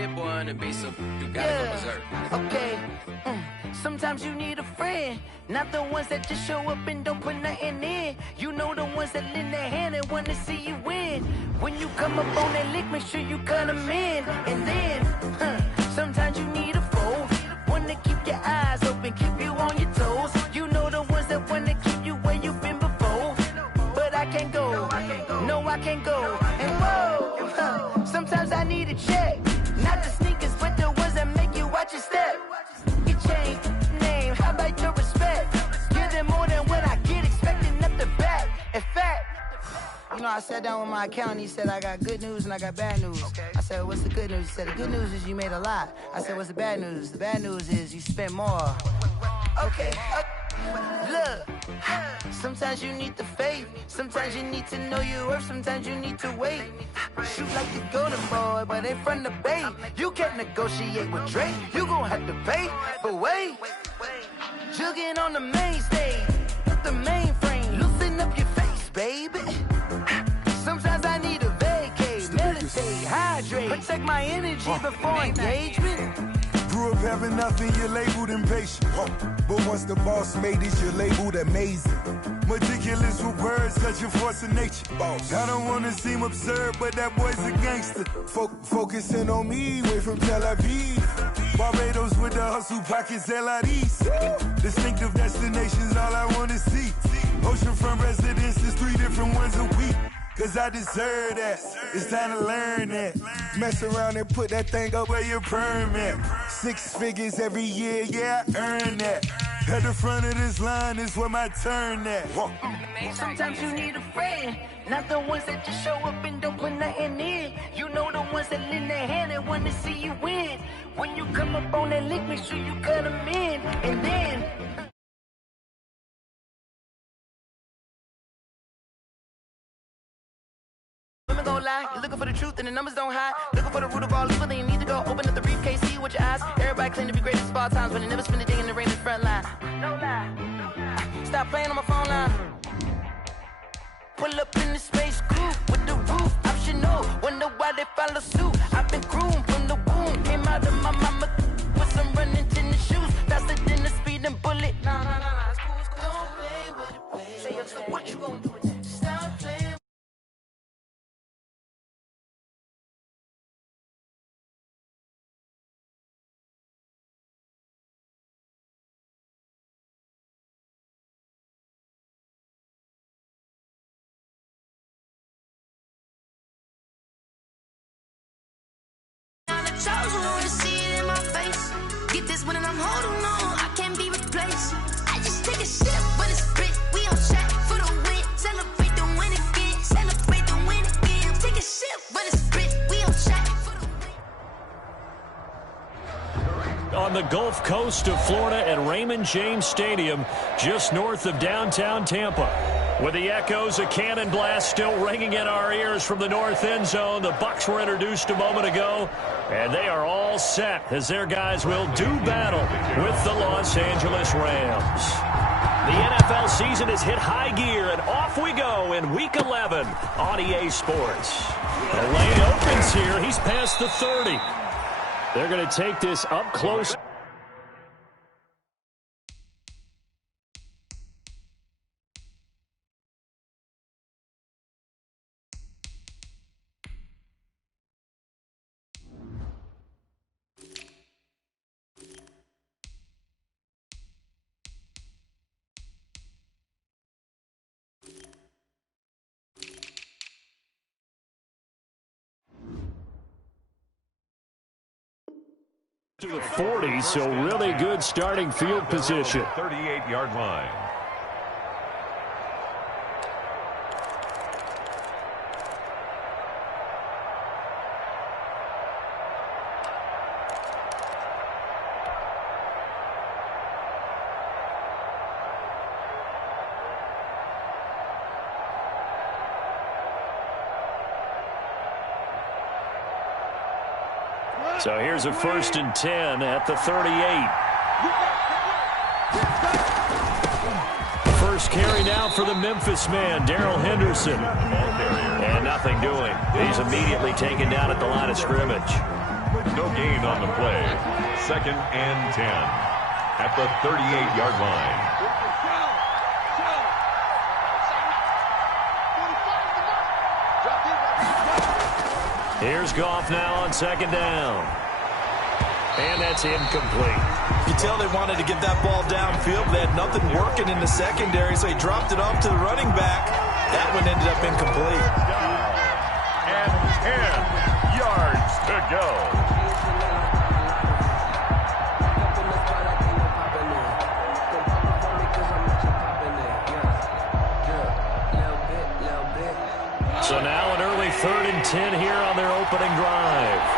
hit boy on the beat, so you gotta go berserk. Okay. Sometimes you need a friend, not the ones that just show up and don't put nothing in. You know the ones that lend their hand and want to see you win. When you come up on that lick, make sure you cut them in. And then, sometimes you need a foe, one to keep your eyes open, keep you on your toes. You know the ones that want to keep you where you've been before. But I can't go, no I can't go. And whoa, sometimes I need a check, not the sneakers, but the ones that make you watch your step. You change name, how about your respect? Give them more than what I get, expecting nothing back. In fact, you know, I sat down with my accountant, he said, I got good news and I got bad news. I said, what's the good news? He said, the good news is you made a lot. I said, what's the bad news? The bad news is you spent more. Okay, look, sometimes you need the faith, sometimes you need to know your worth, sometimes you need to wait. Shoot like the golden boy, but ain't from the bay. You can't negotiate with Drake, you gon' have to pay. But wait, jugging on the main stage, the mainframe, loosen up your face, baby. Sometimes I need a vacate, meditate, hydrate, protect my energy before engagement. Grew up having nothing, you're labeled impatient. But once the boss made it, you're labeled amazing. Meticulous with words, such a force of nature. I don't wanna seem absurd, but that boy's a gangster. Focusing on me, way from Tel Aviv. Barbados with the hustle pockets, LIDs. Distinctive destinations, all I wanna see. Oceanfront residences, 3 different ones a week. Cause I deserve that, it's time to learn that. Mess around and put that thing up where your permit. 6 figures every year, yeah, I earn that. At the front of this line is where my turn at. Sometimes you need a friend, not the ones that just show up and don't put nothing in. You know the ones that lend their hand and want to see you win. When you come up on that lick, make sure you cut them in. And then gonna lie, you're looking for the truth and the numbers don't hide. Looking for the root of all evil, then you need to go open up the briefcase, see with your eyes. Everybody claim to be greatest of all times, but they never spend a day in the rain in the front line. No lie, stop playing on my phone line. Pull up in the space coupe with the roof optional. Wonder why they follow suit. I've been groomed from the womb, came out of my mama with some running tennis shoes, faster than the speeding bullet. No, it's cool, don't play with it, play. Say what you gonna do with it? Stop playing. Wanna see it in my face. Get this one and I'm holding on. I can't be replaced. I just take a sip, but it's split. We on track for the win. Celebrate the win again. Celebrate the win again. Take a sip, but it's split. We on track for the win. On the Gulf Coast of Florida at Raymond James Stadium, just north of downtown Tampa. With the echoes of cannon blast still ringing in our ears from the north end zone, the Bucs were introduced a moment ago, and they are all set as their guys will do battle with the Los Angeles Rams. The NFL season has hit high gear, and off we go in Week 11 on EA Sports. The lane opens here. He's past the 30. They're going to take this up close. To the 40, so really good starting field position. 38-yard line. So here's a 1st and 10 at the 38. First carry now for the Memphis man, Darrell Henderson. And nothing doing. He's immediately taken down at the line of scrimmage. No gain on the play. 2nd and 10 at the 38-yard line. Here's Goff now on 2nd down. And that's incomplete. You tell they wanted to get that ball downfield, but they had nothing working in the secondary, so he dropped it off to the running back. That one ended up incomplete. And 10 yards to go. So now an early 3rd and 10 here on their opening drive.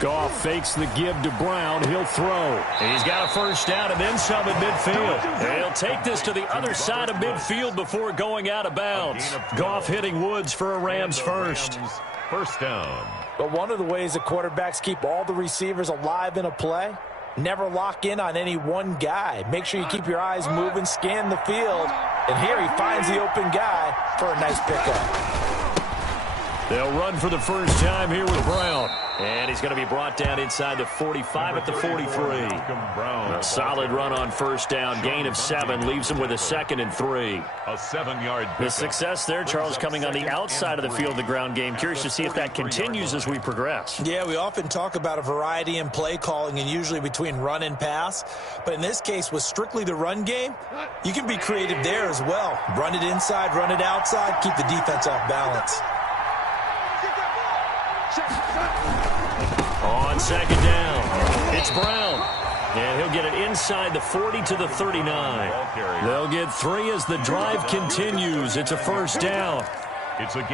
Goff fakes the give to Brown. He'll throw. He's got a 1st down and then some at midfield. He'll take this to the other side of midfield before going out of bounds. Goff hitting Woods for a Rams 1st. 1st down. But one of the ways that quarterbacks keep all the receivers alive in a play, never lock in on any one guy. Make sure you keep your eyes moving, scan the field. And here he finds the open guy for a nice pickup. They'll run for the 1st time here with Brown. And he's going to be brought down inside the 45 at the 43. A solid run on 1st down. Gain of 7 leaves him with a 2nd and 3. A 7-yard pickup. The success there, Charles, coming on the outside of the field, the ground game. Curious to see if that continues as we progress. Yeah, we often talk about a variety in play calling and usually between run and pass. But in this case, with strictly the run game, you can be creative there as well. Run it inside, run it outside, keep the defense off balance. On 2nd down, it's Brown. And he'll get it inside the 40 to the 39. They'll get 3 as the drive continues. It's a 1st down.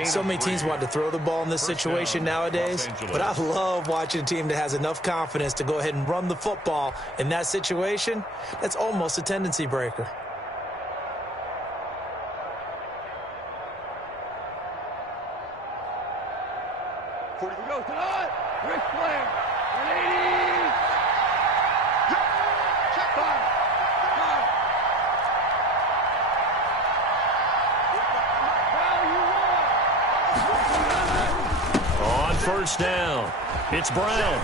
So many teams want to throw the ball in this situation nowadays, but I love watching a team that has enough confidence to go ahead and run the football. In that situation, that's almost a tendency breaker. On 1st down, it's Brown.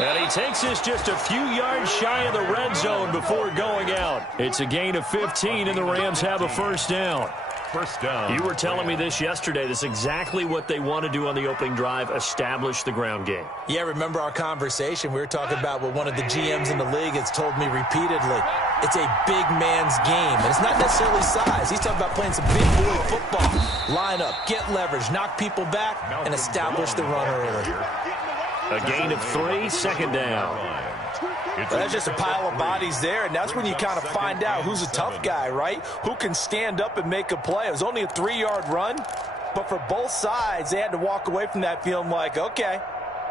And he takes this just a few yards shy of the red zone before going out. It's a gain of 15, and the Rams have a 1st down. 1st down. You were telling me this yesterday. This is exactly what they want to do on the opening drive, establish the ground game. Yeah, remember our conversation? We were talking about what one of the GMs in the league has told me repeatedly. It's a big man's game, and it's not necessarily size. He's talking about playing some big boy football. Line up, get leverage, knock people back, and establish the run early. A gain of 3, 2nd down. Well, that's just a pile of bodies there, and that's when you kind of find out who's a tough guy, right? Who can stand up and make a play. It was only a 3-yard run, but for both sides, they had to walk away from that feeling like, okay,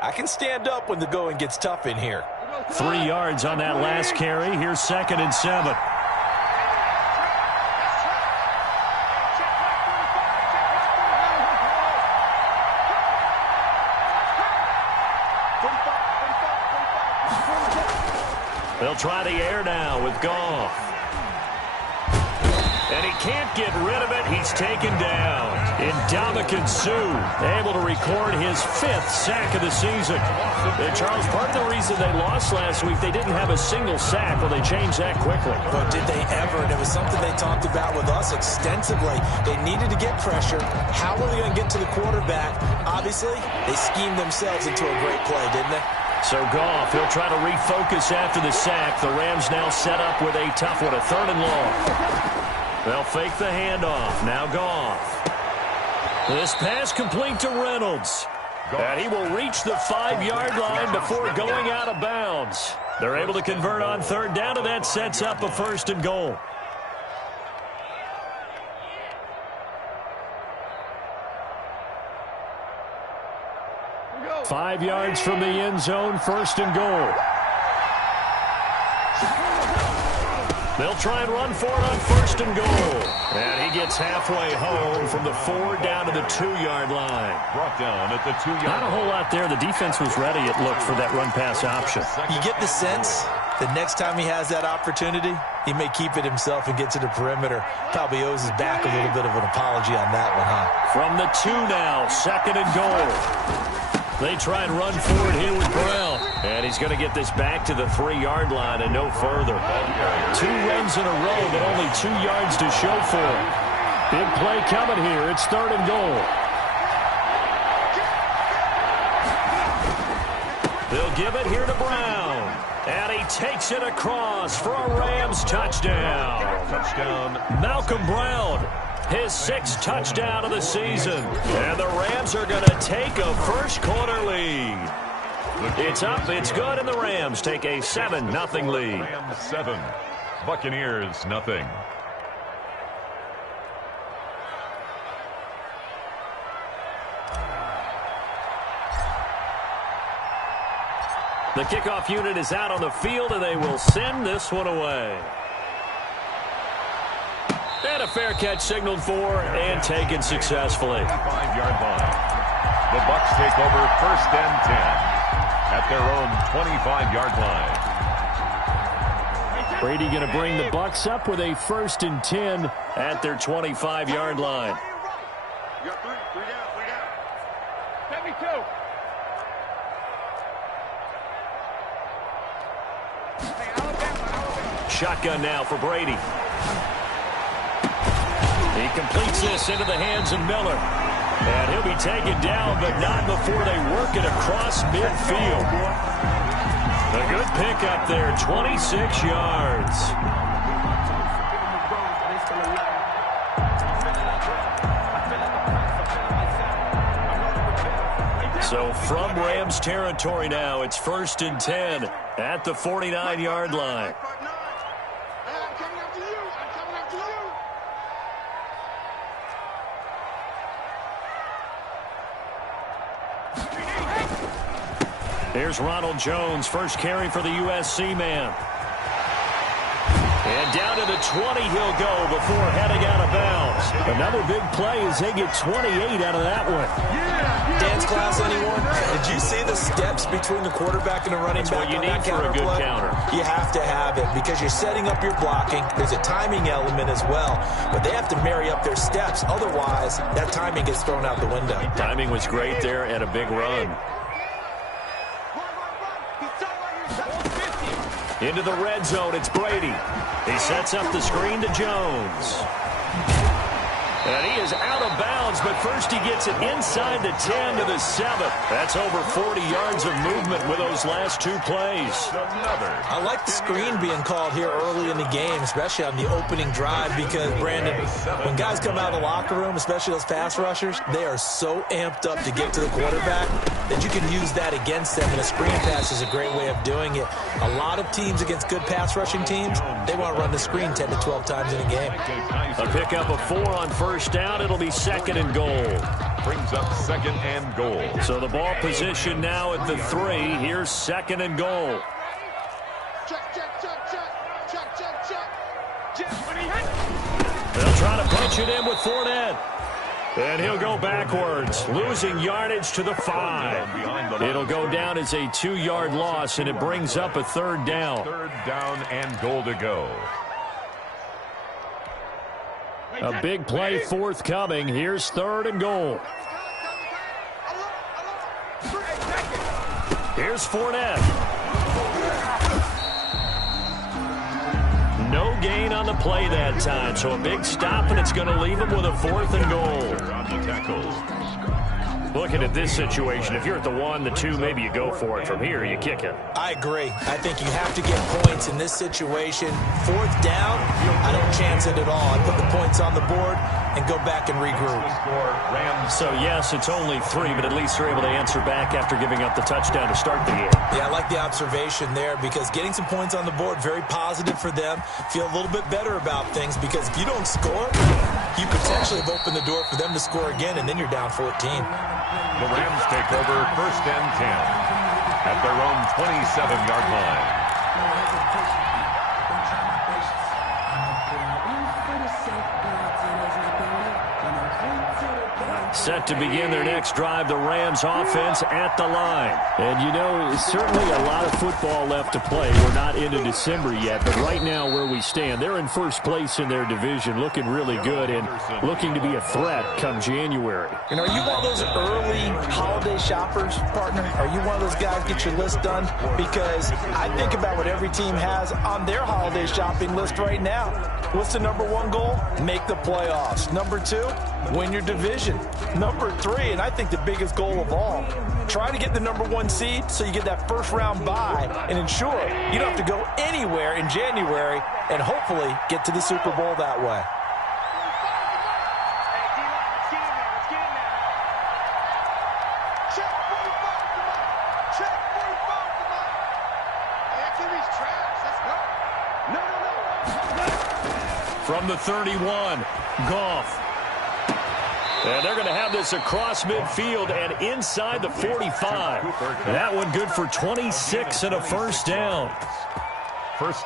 I can stand up when the going gets tough in here. 3 yards on that last carry. Here's 2nd and 7. They'll try the air now with Goff. And he can't get rid of it. He's taken down. DaD0nDaDaD0 Suh able to record his 5th sack of the season. And Charles, part of the reason they lost last week, they didn't have a single sack. Well, they changed that quickly. But did they ever? And it was something they talked about with us extensively. They needed to get pressure. How were they going to get to the quarterback? Obviously, they schemed themselves into a great play, didn't they? So Goff, he'll try to refocus after the sack. The Rams now set up with a tough one, a 3rd and long. They'll fake the handoff. Now Goff. This pass complete to Reynolds. And he will reach the 5-yard line before going out of bounds. They're able to convert on 3rd down, and that sets up a 1st and goal. Five yards from the end zone, 1st and goal. They'll try and run for it on 1st and goal. And he gets halfway home from the 4 down to the 2-yard line. Brought down at the 2-yard line. Not a whole lot there. The defense was ready, it looked, for that run-pass option. You get the sense the next time he has that opportunity, he may keep it himself and get to the perimeter. Probably owes his back a little bit of an apology on that one, huh? From the 2 now, 2nd and goal. They try and run forward here with Brown. And he's going to get this back to the 3-yard line and no further. 2 runs in a row, but only 2 yards to show for it. Big play coming here. It's 3rd and goal. They'll give it here to Brown. And he takes it across for a Rams touchdown. Malcolm Brown, his 6th touchdown of the season. And the Rams are going to take a first-quarter lead. It's up, it's good, and the Rams take a 7-0 lead. Rams 7, Buccaneers nothing. The kickoff unit is out on the field, and they will send this one away. And a fair catch signaled for and taken successfully. 5-yard line. The Bucs take over 1st and 10 at their own 25-yard line. Brady going to bring the Bucs up with a 1st and 10 at their 25-yard line. You got 3 down. 72. Shotgun now for Brady. He completes this into the hands of Miller. And he'll be taken down, but not before they work it across midfield. A good pickup there, 26 yards. So from Rams territory now, it's 1st and 10 at the 49-yard line. Here's Ronald Jones, first carry for the USC man. And down to the 20 he'll go before heading out of bounds. Another big play as they get 28 out of that one. Dance class, anyone? Did you see the steps between the quarterback and the running back? That's what you need for a good counter. You have to have it because you're setting up your blocking. There's a timing element as well, but they have to marry up their steps. Otherwise, that timing gets thrown out the window. Timing was great there and a big run. Into the red zone, it's Brady. He sets up the screen to Jones. And he is out of bounds, but first he gets it inside the 10 to the 7. That's over 40 yards of movement with those last 2 plays. I like the screen being called here early in the game, especially on the opening drive, because, Brandon, when guys come out of the locker room, especially those pass rushers, they are so amped up to get to the quarterback that you can use that against them, and a screen pass is a great way of doing it. A lot of teams against good pass rushing teams, they want to run the screen 10 to 12 times in a game. A pickup of 4 on first down. It'll be 2nd and goal. Brings up 2nd and goal. So the ball position now at the 3. Here's 2nd and goal. They'll try to punch it in with Fournette. And he'll go backwards, losing yardage to the 5. It'll go down as a 2-yard loss, and it brings up a 3rd down. 3rd down and goal to go. A big play forthcoming. Here's 3rd and goal. Here's Fournette. No gain on the play that time, so a big stop, and it's going to leave him with a 4th and goal. Looking at this situation, if you're at the 1, the 2, maybe you go for it. From here, you kick it. I agree. I think you have to get points in this situation. 4th down, I don't chance it at all. I put the points on the board and go back and regroup. So, yes, it's only 3, but at least they're able to answer back after giving up the touchdown to start the game. Yeah, I like the observation there because getting some points on the board, very positive for them. Feel a little bit better about things because if you don't score, you potentially have opened the door for them to score again, and then you're down 14. The Rams take over 1st and 10 at their own 27-yard line. set to begin their next drive, the Rams offense at the line. And, you know, certainly a lot of football left to play. We're not into December yet, but right now where we stand, they're in first place in their division, looking really good and looking to be a threat come January. And are you one of those early holiday shoppers, partner? Are you one of those guys get your list done? Because I think about what every team has on their holiday shopping list right now. What's the number one goal? Make the playoffs. Number two, win your division. Number three, and I think the biggest goal of all, try to get the number one seed so you get that first round bye and ensure you don't have to go anywhere in January and hopefully get to the Super Bowl that way. From the 31, Goff. And they're going to have this across midfield and inside the 45. That one good for 26 and a first down.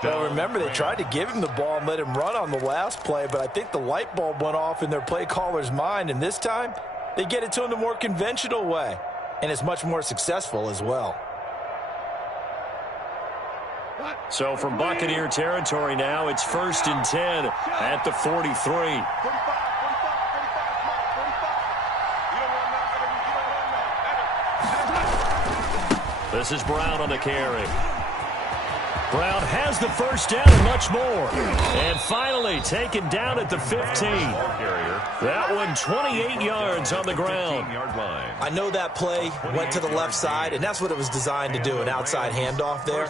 Well, remember, they tried to give him the ball and let him run on the last play, but I think the light bulb went off in their play caller's mind, and this time they get it to him the more conventional way, and it's much more successful as well. So from Buccaneer territory now, it's 1st and 10 at the 43. This is Brown on the carry. Brown has the first down and much more. And finally taken down at the 15. That one 28 yards on the ground. I know that play went to the left side, and that's what it was designed to do, an outside handoff there.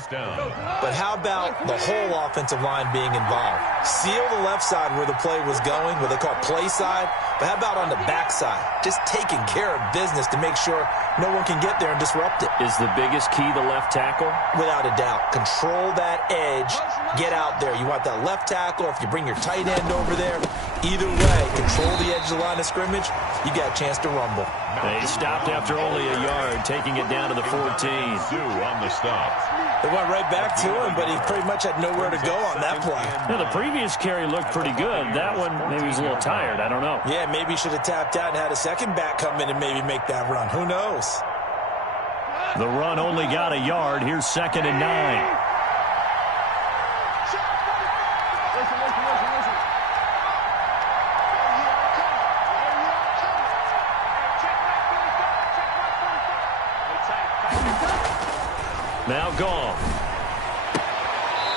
But how about the whole offensive line being involved? Seal the left side where the play was going, what they call play side, but how about on the back side? Just taking care of business to make sure no one can get there and disrupt it. Is the biggest key the left tackle? Without a doubt. Control that edge. Get out there. You want that left tackle. If you bring your tight end over there, either way, control the edge of the line of scrimmage, you got a chance to rumble. They stopped after only a yard, taking it down to the 14. On the stop. They went right back to him, but he pretty much had nowhere to go on that play. Now, the previous carry looked pretty good. That one, maybe he was a little tired. I don't know. Yeah, maybe he should have tapped out and had a second back come in and maybe make that run. Who knows? The run only got a yard. Here's 2nd and 9. Now Goff.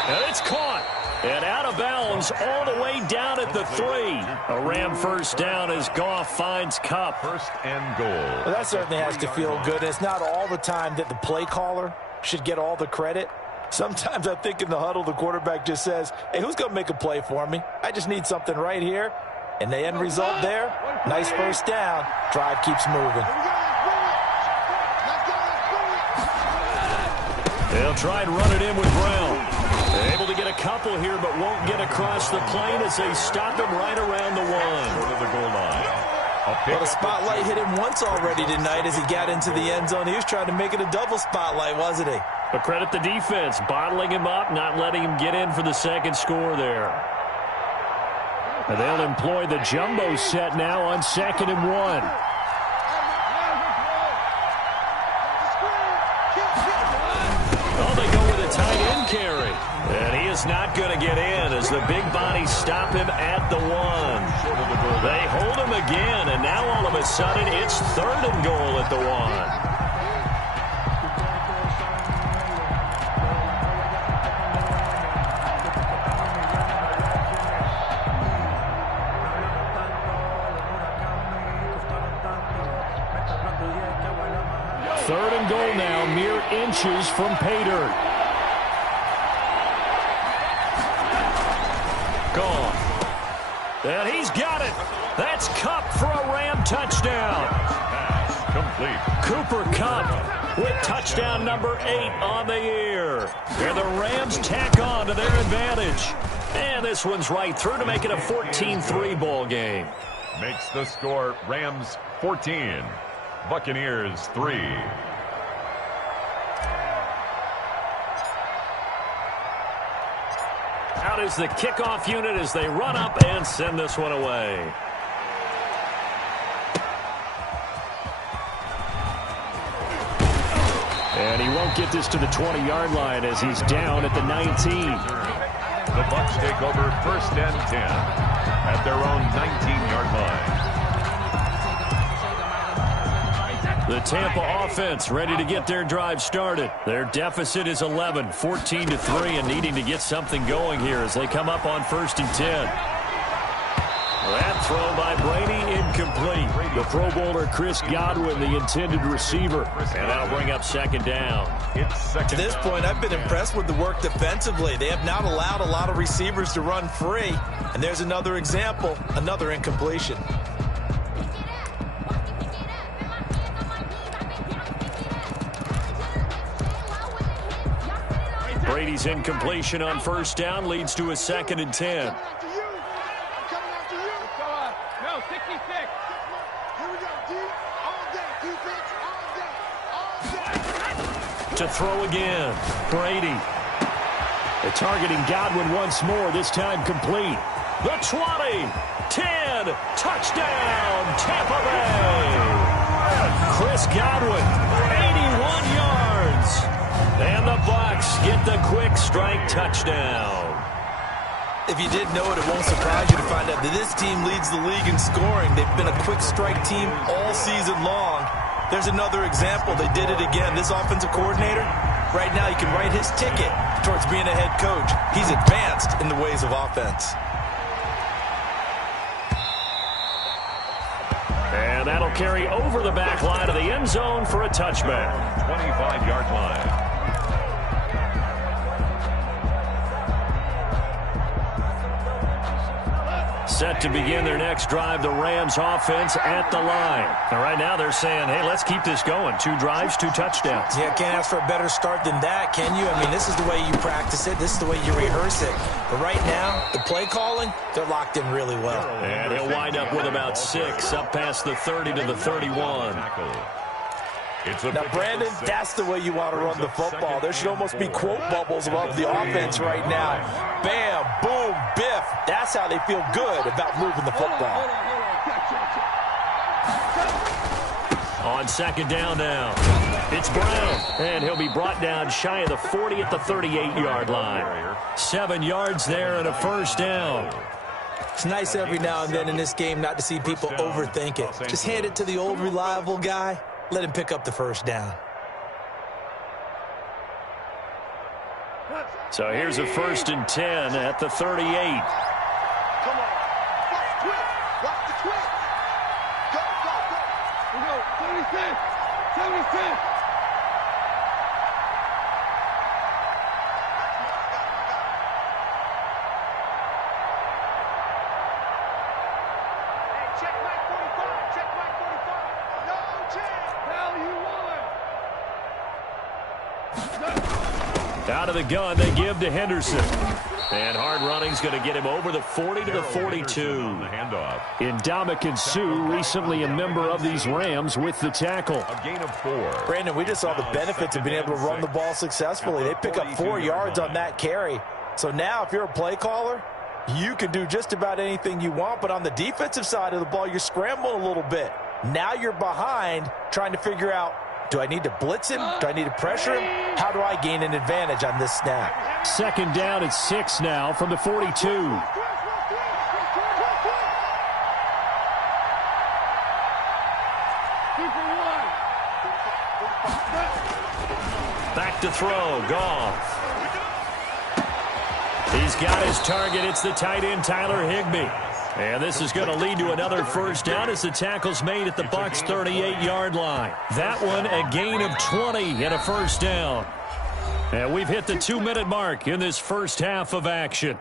And it's caught. And out of bounds all the way down at the 3. A Ram first down as Goff finds Kupp. 1st and goal. Well, that certainly has to feel good. It's not all the time that the play caller should get all the credit. Sometimes I think in the huddle, the quarterback just says, hey, who's going to make a play for me? I just need something right here. And the end result there, nice first down. Drive keeps moving. They'll try and run it in with Brown. They're able to get a couple here, but won't get across the plane as they stop him right around the 1. To the goal line. Well, the spotlight hit him once already tonight as he got into the end zone. He was trying to make it a double spotlight, wasn't he? But credit the defense, bottling him up, not letting him get in for the second score there. And they'll employ the jumbo set now on 2nd and 1. Tight end carry. And he is not going to get in as the big bodies stop him at the 1. They hold him again, and now all of a sudden it's 3rd and goal at the 1. Third and goal now, mere inches from pay dirt. And he's got it. That's Kupp for a Ram touchdown. Pass complete. Cooper Kupp with touchdown number 8 on the year. And the Rams tack on to their advantage. And this one's right through to make it a 14-3 ball game. Makes the score Rams 14, Buccaneers 3. Out is the kickoff unit as they run up and send this one away. And he won't get this to the 20-yard line as he's down at the 19. The Bucs take over 1st and 10 at their own 19-yard line. The Tampa offense ready to get their drive started. Their deficit is 11, 14-3, and needing to get something going here as they come up on 1st and 10. That throw by Brady incomplete. The Pro Bowler Chris Godwin, the intended receiver. And that'll bring up 2nd down. To this point, I've been impressed with the work defensively. They have not allowed a lot of receivers to run free. And there's another example, another incompletion. Brady's incompletion on 1st down leads to a 2nd and 10. No, 66. Here we go, D. All day. Defense, all day. All day. To throw again. Brady. They're targeting Godwin once more, this time complete. The 20. 10. Touchdown, Tampa Bay. Chris Godwin, 81 yards. And the Bucs get the quick strike touchdown. If you didn't know it, it won't surprise you to find out that this team leads the league in scoring. They've been a quick strike team all season long. There's another example. They did it again. This offensive coordinator, right now, he can write his ticket towards being a head coach. He's advanced in the ways of offense. And that'll carry over the back line of the end zone for a touchback. 25-yard line. Set to begin their next drive, the Rams offense at the line. And right now they're saying, hey, let's keep this going. 2 drives, 2 touchdowns. Yeah, can't ask for a better start than that, can you? I mean, this is the way you practice it. This is the way you rehearse it. But right now, the play calling, they're locked in really well. And he'll wind up with about 6, up past the 30 to the 31. Now, Brandon, that's the way you want to run the football. There should almost be quote bubbles above the offense right now. Bam, boom, biff. That's how they feel good about moving the football. On 2nd down now, it's Brown. And he'll be brought down shy of the 40 at the 38-yard line. 7 yards there and a 1st down. It's nice every now and then in this game not to see people overthink it. Just hand it to the old reliable guy. Let him pick up the 1st down. So here's a 1st and 10 at the 38. Come on. Watch the twist. Watch the twist. Go, go, go. We go. 76. 76. Check back 45. Check back 45. No check. Hell, you won. Out of the gun, they give to Henderson. And hard running's going to get him over the 40 to the 42. DaD0nDaDaD0 Suh, recently a member of these Rams, with the tackle. A gain of 4. Brandon, we just saw the benefits of being able to run the ball successfully. They pick up 4 yards on that carry. So now, if you're a play caller, you can do just about anything you want. But on the defensive side of the ball, you're scrambling a little bit. Now you're behind, trying to figure out, do I need to blitz him? Do I need to pressure him? How do I gain an advantage on this snap? 2nd down at 6 now from the 42. Back to throw, Goff. He's got his target. It's the tight end, Tyler Higbee. And this is going to lead to another 1st down as the tackle's made at the Bucs' 38-yard line. That one a gain of 20 and a 1st down. And we've hit the 2-minute mark in this first half of action.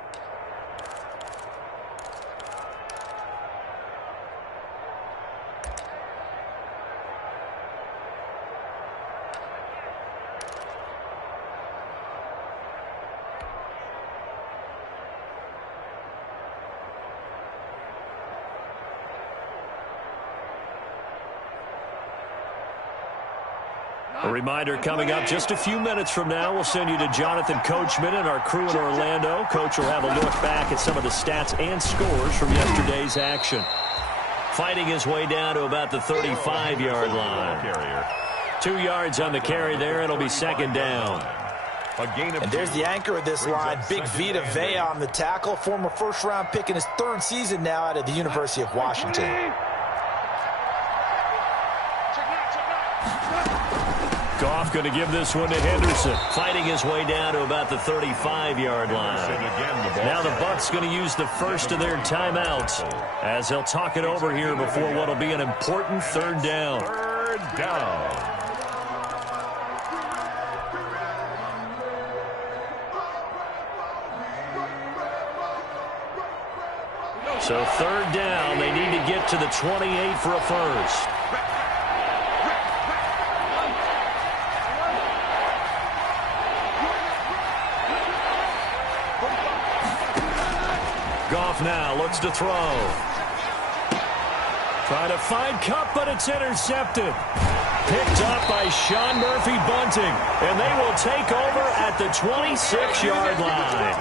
A reminder coming up just a few minutes from now, we'll send you to Jonathan Coachman and our crew in Orlando. Coach will have a look back at some of the stats and scores from yesterday's action. Fighting his way down to about the 35-yard line. 2 yards on the carry there. It'll be second down. And there's the anchor of this line, Big Vita Vea on the tackle, former first-round pick in his 3rd season now out of the University of Washington. Goff going to give this one to Henderson, fighting his way down to about the 35-yard line. Now the Bucs going to use the first of their timeouts as they'll talk it over here before what will be an important 3rd down. 3rd down. So 3rd down, they need to get to the 28 for a first. Goff now looks to throw. Trying to find Kupp, but it's intercepted. Picked up by Sean Murphy-Bunting, and they will take over at the 26-yard line.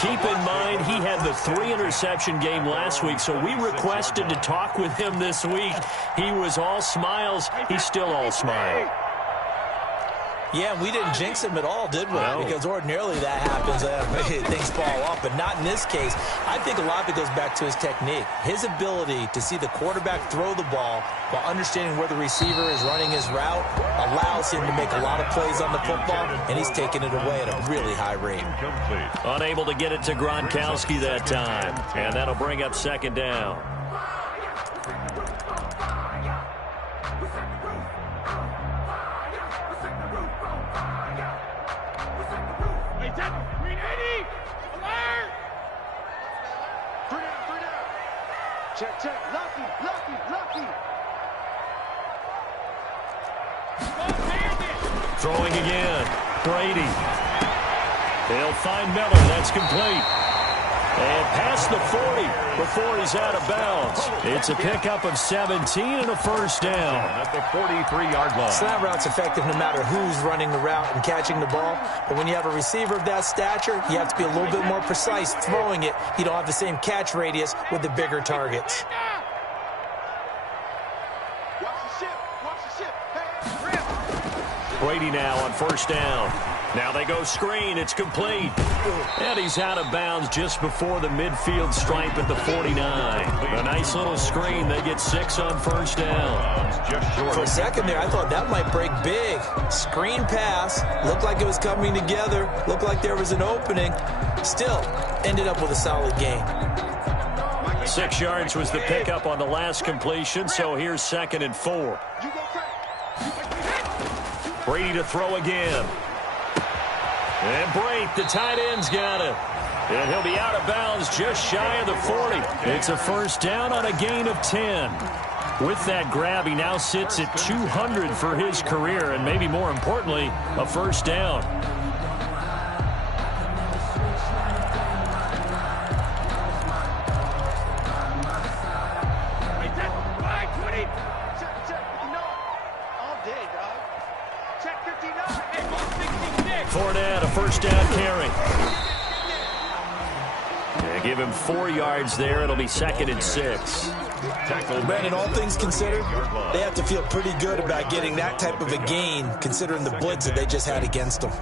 Keep in mind, he had the 3-interception game last week, so we requested to talk with him this week. He was all smiles. He's still all smile. Yeah, and we didn't jinx him at all, did we? No. Because ordinarily that happens. Things fall off, but not in this case. I think a lot of it goes back to his technique. His ability to see the quarterback throw the ball while understanding where the receiver is running his route allows him to make a lot of plays on the football, and he's taking it away at a really high rate. Unable to get it to Gronkowski that time, and that'll bring up 2nd down. Check, check. Lucky. Throwing again. Brady. They'll find Miller. That's complete. And past the 40 before he's out of bounds. It's a pickup of 17 and a 1st down. At the 43-yard line. Slant route's effective no matter who's running the route and catching the ball. But when you have a receiver of that stature, you have to be a little bit more precise throwing it. You don't have the same catch radius with the bigger targets. Brady now on 1st down. Now they go screen. It's complete. And he's out of bounds just before the midfield stripe at the 49. A nice little screen. They get 6 on 1st down. For a second there, I thought that might break big. Screen pass. Looked like it was coming together. Looked like there was an opening. Still, ended up with a solid gain. 6 yards was the pickup on the last completion, so here's 2nd and 4. Brady to throw again. And Brate, the tight end's got it. And he'll be out of bounds just shy of the 40. It's a 1st down on a gain of 10. With that grab, he now sits at 200 for his career, and maybe more importantly, a 1st down. Fournette, a 1st down carry. Yeah, give him 4 yards there. It'll be 2nd and 6. Brandon, all things considered, they have to feel pretty good about getting that type of a gain, considering the blitz that they just had against them.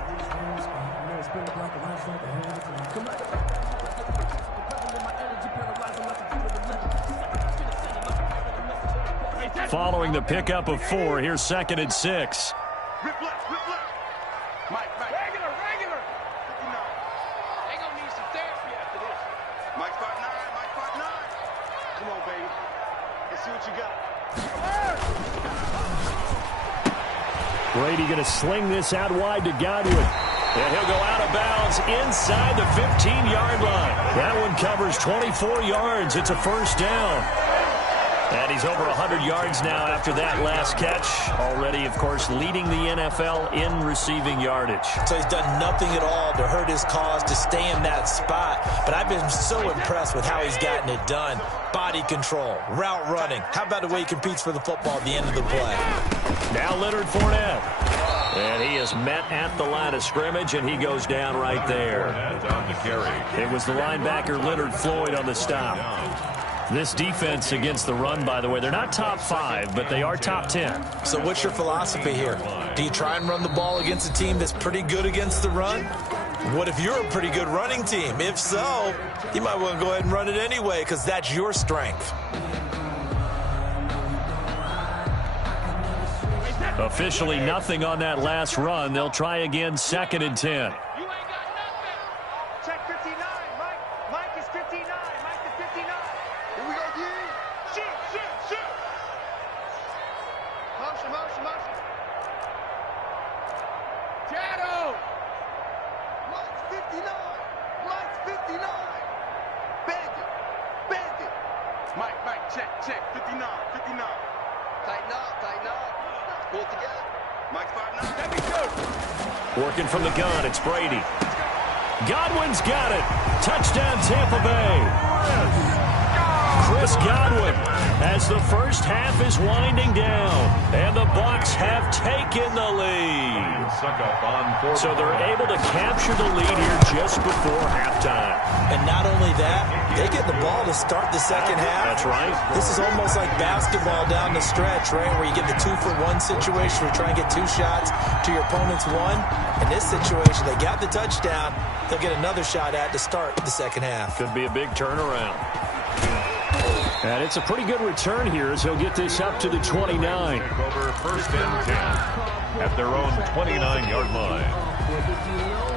Following the pickup of 4, here's 2nd and 6. Rip left. Mike. Regular. They gonna need some therapy after this. Mike part 9. Come on, baby. Let's see what you got. Brady going to sling this out wide to Godwin. And he'll go out of bounds inside the 15-yard line. That one covers 24 yards. It's a 1st down. And he's over 100 yards now after that last catch. Already, of course, leading the NFL in receiving yardage. So he's done nothing at all to hurt his cause, to stay in that spot. But I've been so impressed with how he's gotten it done. Body control, route running. How about the way he competes for the football at the end of the play? Now Leonard Fournette. And he is met at the line of scrimmage, and he goes down right there. Down to carry. It was the linebacker Leonard Floyd on the stop. This defense against the run, by the way, they're not top 5, but they are top 10. So what's your philosophy here? Do you try and run the ball against a team that's pretty good against the run? What if you're a pretty good running team? If so, you might want to go ahead and run it anyway because that's your strength. Officially nothing on that last run. They'll try again, 2nd and 10. Check 59, Mike. Mike is 59. Mike is 59. Here we go, D. Shoot. Motion. Shadow. Mike's 59. Mike's 59. Bandit. Mike, check. 59. Tighten up. Pull it together. Mike's 5'9". Working from the gun, it's Brady. Godwin's got it. Touchdown, Tampa Bay. Chris Godwin, as the first half is winding down, and the Bucs have taken the lead. So they're able to capture the lead here just before halftime. And not only that, they get the ball to start the second half. That's right. This is almost like basketball down the stretch, right, where you get the 2-for-1 situation where you try and get 2 shots to your opponent's 1. In this situation, they got the touchdown. They'll get another shot at to start the second half. Could be a big turnaround. And it's a pretty good return here as he'll get this up to the 29. Over 1st and 10 at their own 29-yard line. If you know,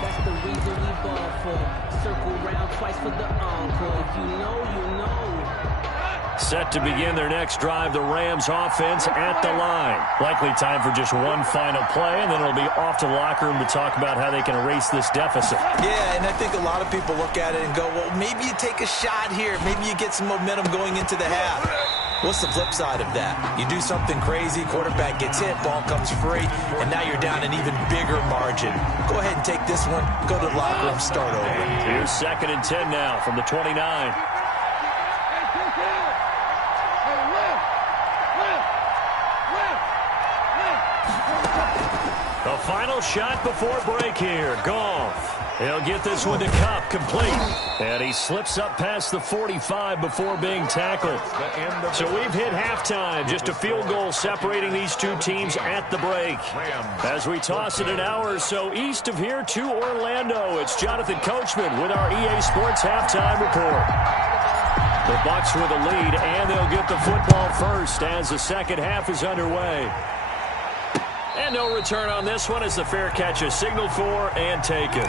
that's the reason we ball for. Circle round twice for the encore. If you know, you know. Set to begin their next drive, the Rams offense at the line. Likely time for just one final play, and then it'll be off to the locker room to talk about how they can erase this deficit. Yeah, and I think a lot of people look at it and go, well, maybe you take a shot here. Maybe you get some momentum going into the half. What's the flip side of that? You do something crazy, quarterback gets hit, ball comes free, and now you're down an even bigger margin. Go ahead and take this one, go to the locker room, start over. Here's 2nd and 10 now from the 29. The final shot before break here. Goff. He'll get this one to Cup, complete. And he slips up past the 45 before being tackled. So we've hit halftime. Just a field goal separating these two teams at the break. As we toss it an hour or so east of here to Orlando, it's Jonathan Coachman with our EA Sports Halftime Report. The Bucs with a lead, and they'll get the football first as the second half is underway. And no return on this one as the fair catch is signaled for and taken.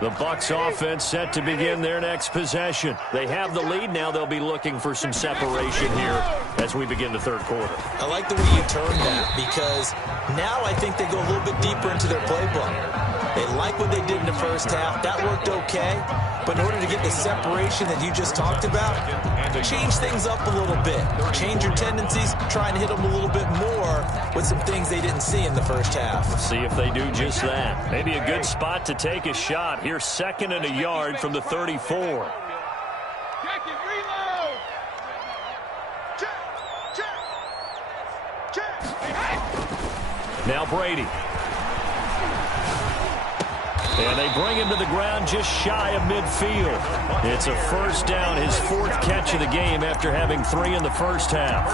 The Bucs offense set to begin their next possession. They have the lead. Now they'll be looking for some separation here as we begin the third quarter. I like the way you term that because now I think they go a little bit deeper into their playbook. They like what they did in the first half. That worked okay. But in order to get the separation that you just talked about, change things up a little bit. Change your tendencies. Try and hit them a little bit more with some things they didn't see in the first half. See if they do just that. Maybe a good spot to take a shot. Here's 2nd and a yard from the 34. Check it, reload. Check. Now Brady. And they bring him to the ground just shy of midfield. It's a first down, his 4th catch of the game after having 3 in the first half.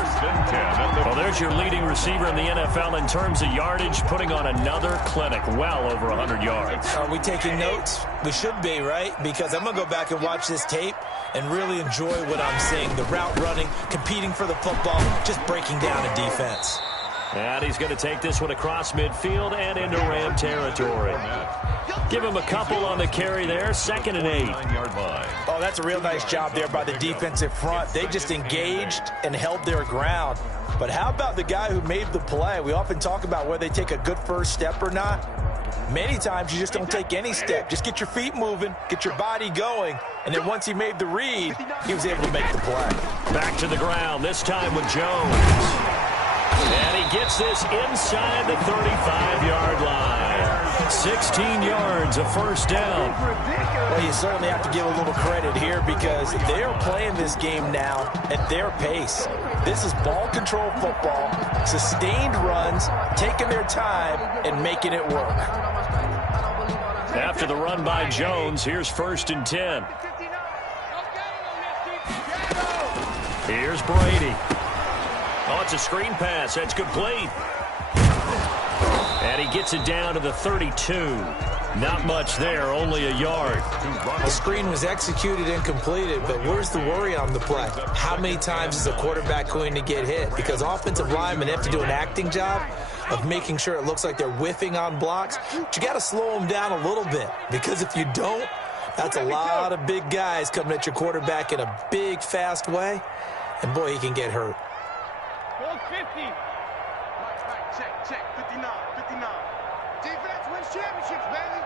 Well, there's your leading receiver in the NFL in terms of yardage, putting on another clinic, well over 100 yards. Are we taking notes? We should be, right? Because I'm going to go back and watch this tape and really enjoy what I'm seeing. The route running, competing for the football, just breaking down a defense. And he's going to take this one across midfield and into Ram territory. Give him a couple on the carry there. 2nd and 8. Oh, that's a real nice job there by the defensive front. They just engaged and held their ground. But how about the guy who made the play? We often talk about whether they take a good first step or not. Many times you just don't take any step. Just get your feet moving, get your body going, and then once he made the read, he was able to make the play. Back to the ground, this time with Jones. And he gets this inside the 35-yard line. 16 yards, a first down. Well, you certainly have to give a little credit here because they are playing this game now at their pace. This is ball control football, sustained runs, taking their time and making it work. After the run by Jones, here's 1st and 10. Here's Brady. Oh, it's a screen pass. That's complete. And he gets it down to the 32. Not much there, only a yard. The screen was executed and completed, but where's the worry on the play? How many times is a quarterback going to get hit? Because offensive linemen have to do an acting job of making sure it looks like they're whiffing on blocks. But you got to slow them down a little bit, because if you don't, that's a lot of big guys coming at your quarterback in a big, fast way. And, boy, he can get hurt. 50. Right, check. 59. Defense wins championships, baby.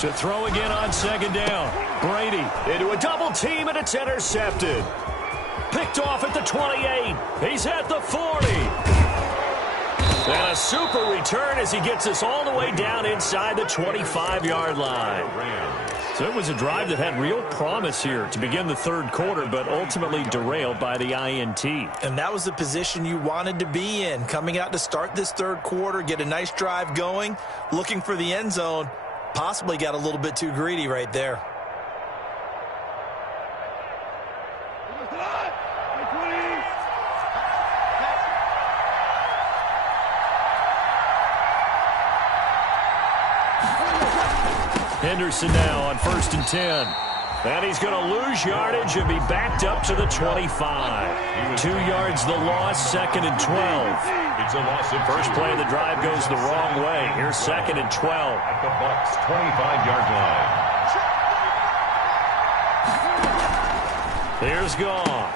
To throw again on 2nd down. Brady into a double team, and it's intercepted. Picked off at the 28. He's at the 40. And a super return as he gets us all the way down inside the 25-yard line. So it was a drive that had real promise here to begin the 3rd quarter, but ultimately derailed by the INT. And that was the position you wanted to be in, coming out to start this 3rd quarter, get a nice drive going, looking for the end zone. Possibly got a little bit too greedy right there. Henderson now on 1st and 10. And he's going to lose yardage and be backed up to the 25. 2 yards the loss, 2nd and 12. It's a loss of First play of the drive goes the wrong way. Here's 2nd and 12. At the Bucs' 25-yard line. Here's Goff.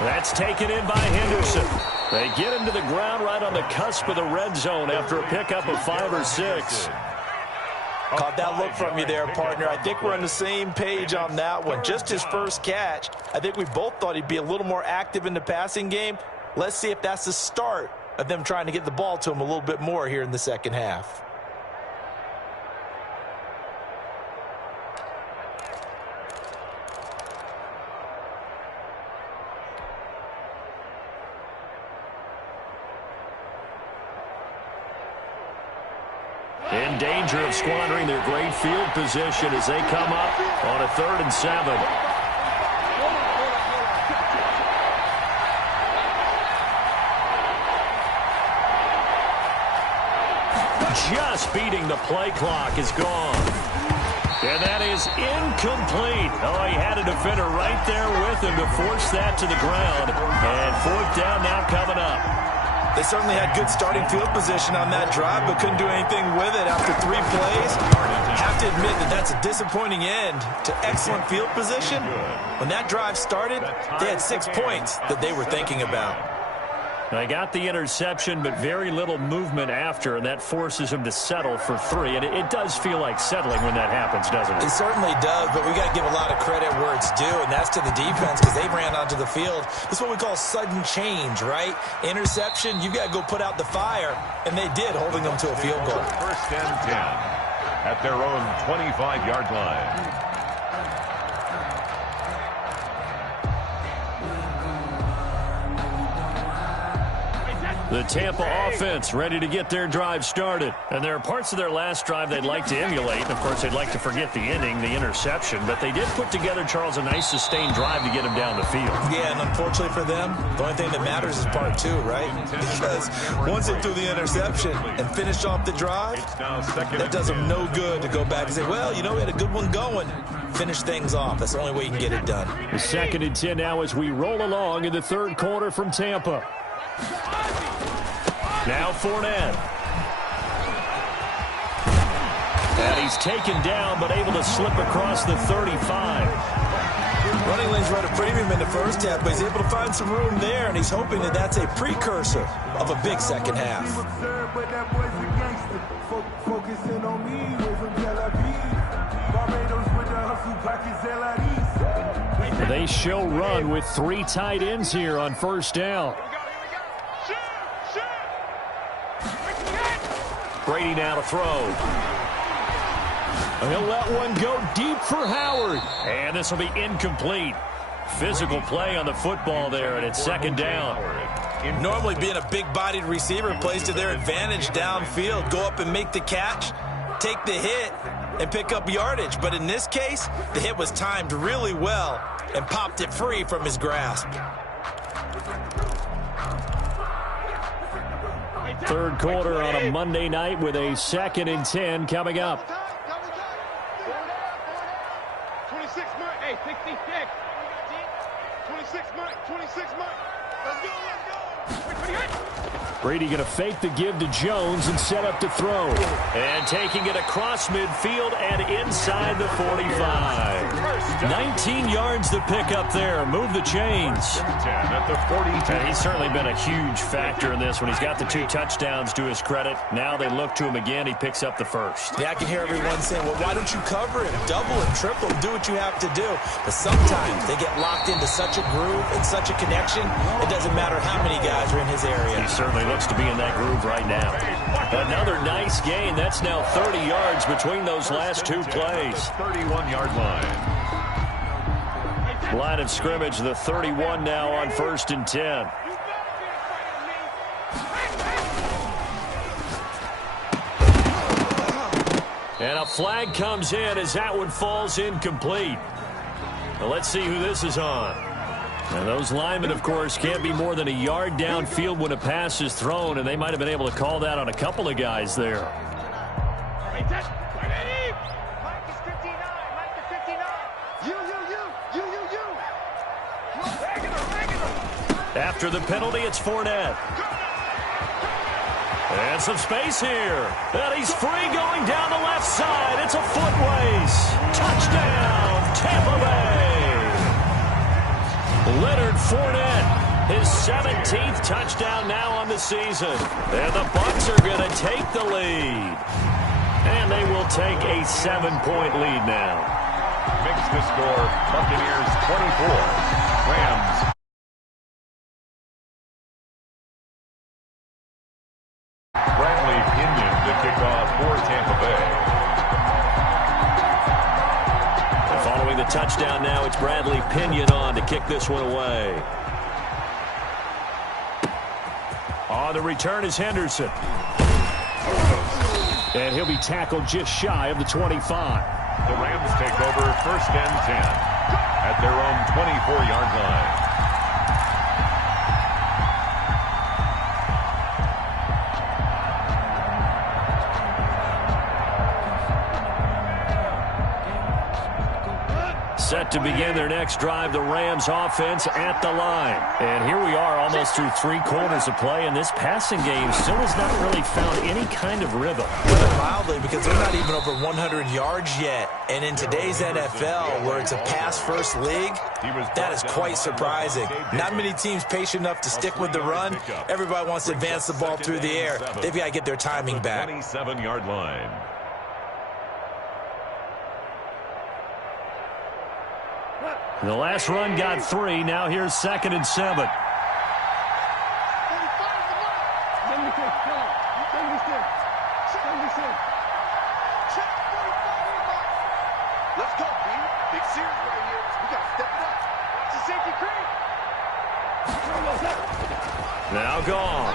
That's taken in by Henderson. They get him to the ground right on the cusp of the red zone after a pickup of 5 or 6. Caught that look from you there, partner. I think we're on the same page on that one. Just his first catch. I think we both thought he'd be a little more active in the passing game. Let's see if that's the start of them trying to get the ball to him a little bit more here in the 2nd half. In danger of squandering their great field position as they come up on a 3rd and 7. Just beating the play clock is gone. And that is incomplete. Oh, he had a defender right there with him to force that to the ground. And 4th down now coming up. They certainly had good starting field position on that drive, but couldn't do anything with it after 3 plays. Have to admit that that's a disappointing end to excellent field position. When that drive started, they had 6 points that they were thinking about. They got the interception, but very little movement after, and that forces him to settle for 3. And it does feel like settling when that happens, doesn't it? It certainly does, but we got to give a lot of credit where it's due, and that's to the defense because they ran onto the field. This is what we call sudden change, right? Interception, you got to go put out the fire, and they did, holding them to a field goal. 1st and 10 at their own 25-yard line. The Tampa offense ready to get their drive started. And there are parts of their last drive they'd like to emulate. Of course, they'd like to forget the ending, the interception. But they did put together, Charles, a nice sustained drive to get him down the field. Yeah, and unfortunately for them, the only thing that matters is part 2, right? Because once they threw the interception and finished off the drive, that does them no good to go back and say, well, you know, we had a good one going. Finish things off. That's the only way you can get it done. The 2nd and 10 now as we roll along in the 3rd quarter from Tampa. Now Fournette. And he's taken down, but able to slip across the 35. Running lanes run a premium in the first half, but he's able to find some room there, and he's hoping that that's a precursor of a big 2nd half. They show run with 3 tight ends here on 1st down. Brady now to throw. He'll let one go deep for Howard. And this will be incomplete. Physical play on the football there, and it's second down. Normally being a big-bodied receiver plays to their advantage downfield. Go up and make the catch, take the hit, and pick up yardage. But in this case, the hit was timed really well and popped it free from his grasp. Third quarter on a Monday night with a 2nd and 10 coming up. 26 Mike. Hey, 66. 26 Mike. 26 Mike. Let's go. Brady going to fake the give to Jones and set up to throw. And taking it across midfield and inside the 45. 19 yards to pick up there. Move the chains. 10 at the 42. And he's certainly been a huge factor in this when he's got the 2 touchdowns to his credit. Now they look to him again. He picks up the first. Yeah, I can hear everyone saying, well, why don't you cover him? Double him, triple him, do what you have to do. But sometimes they get locked into such a groove and such a connection, it doesn't matter how many guys are in his area. He certainly looks to be in that groove right now. Another nice gain. That's now 30 yards between those last 2 plays. 31-yard line. Line of scrimmage, the 31 now on 1st and 10. And a flag comes in as that one falls incomplete. Now let's see who this is on. And those linemen, of course, can't be more than a yard downfield when a pass is thrown, and they might have been able to call that on a couple of guys there. Mike is 59. Mike is 59. You. After the penalty, it's Fournette. And some space here. And he's free going down the left side. It's a foot race. Touchdown, Tampa Bay. Leonard Fournette, his 17th touchdown now on the season. And the Bucs are going to take the lead. And they will take a 7-point lead now. Makes the score Buccaneers 24, Rams. Bradley Pinion to kick off for Tampa Bay. And following the touchdown now, it's Bradley Pinion on to kick this one away. On the return is Henderson. And he'll be tackled just shy of the 25. The Rams take over 1st and 10 at their own 24-yard line. Set to begin their next drive, the Rams offense at the line. And here we are almost through 3 quarters of play, and this passing game still has not really found any kind of rhythm. Mildly, because they're not even over 100 yards yet. And in today's NFL, where it's a pass-first league, that is quite surprising. Not many teams patient enough to stick with the run. Everybody wants to advance the ball through the air. They've got to get their timing back. 27-yard line. The last run got 3. Now here's 2nd and 7. Let's go, B. Big series right here. We got to step it up. It's a safety creep. Now gone.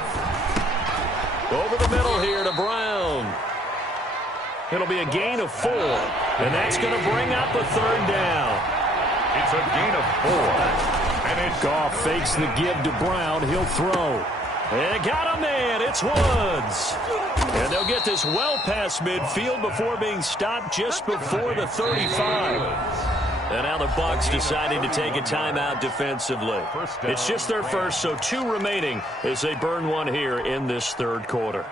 Over the middle here to Brown. It'll be a gain of 4. And that's going to bring up a 3rd down. It's a gain of 4. And it's Goff fakes the give to Brown. He'll throw. And got a man. It's Woods. And they'll get this well past midfield before being stopped just before the 35. And now the Bucs deciding to take a timeout defensively. It's just their first, so 2 remaining as they burn one here in this 3rd quarter.